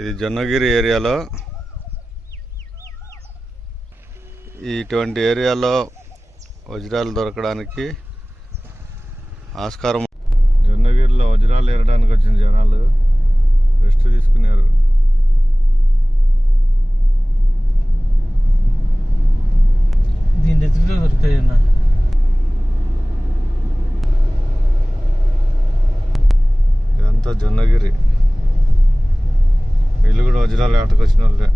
ఇది జొన్నగిరి ఏరియాలో. ఇటువంటి ఏరియాలో వజ్రాలు దొరకడానికి ఆస్కారం. జొన్నగిరిలో వజ్రాలు ఏరడానికి వచ్చిన జనాలు రెస్ట్ తీసుకున్నారు. దీని ఎదురులో ఇదంతా జొన్నగిరి. వీళ్ళు కూడా వజ్రాలు వచ్చిన వాళ్ళే.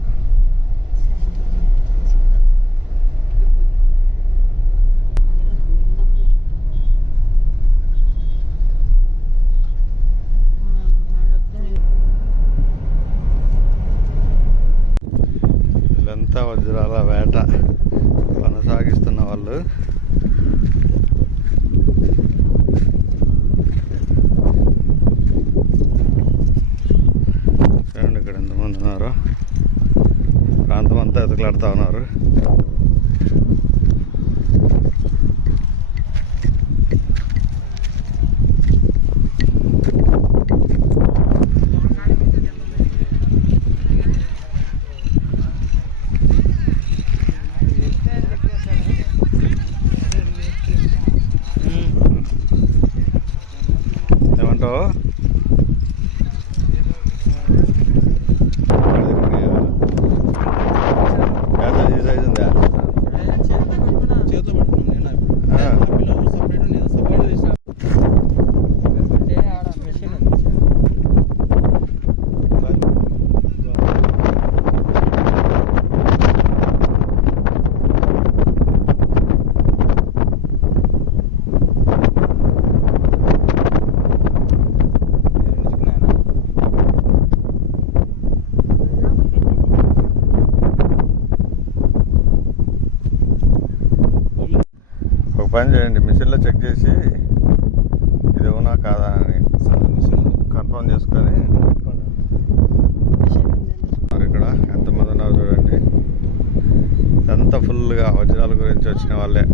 వీళ్ళంతా వజ్రాల వేట కొనసాగిస్తున్న వాళ్ళు చూడండి ఇక్కడ ఎంతమంది ఉన్నారు ప్రాంతం అంతా ఎతకలాడుతూ ఉన్నారు ఏమంటావు adamım. ఒక పని చేయండి. మిషన్లో చెక్ చేసి ఇది అవునా కాదా అని కన్ఫర్మ్ చేసుకొని మరి ఇక్కడ ఎంతమంది ఉన్నారు చూడండి. అంతా ఫుల్గా వజ్రాల గురించి వచ్చిన వాళ్ళే.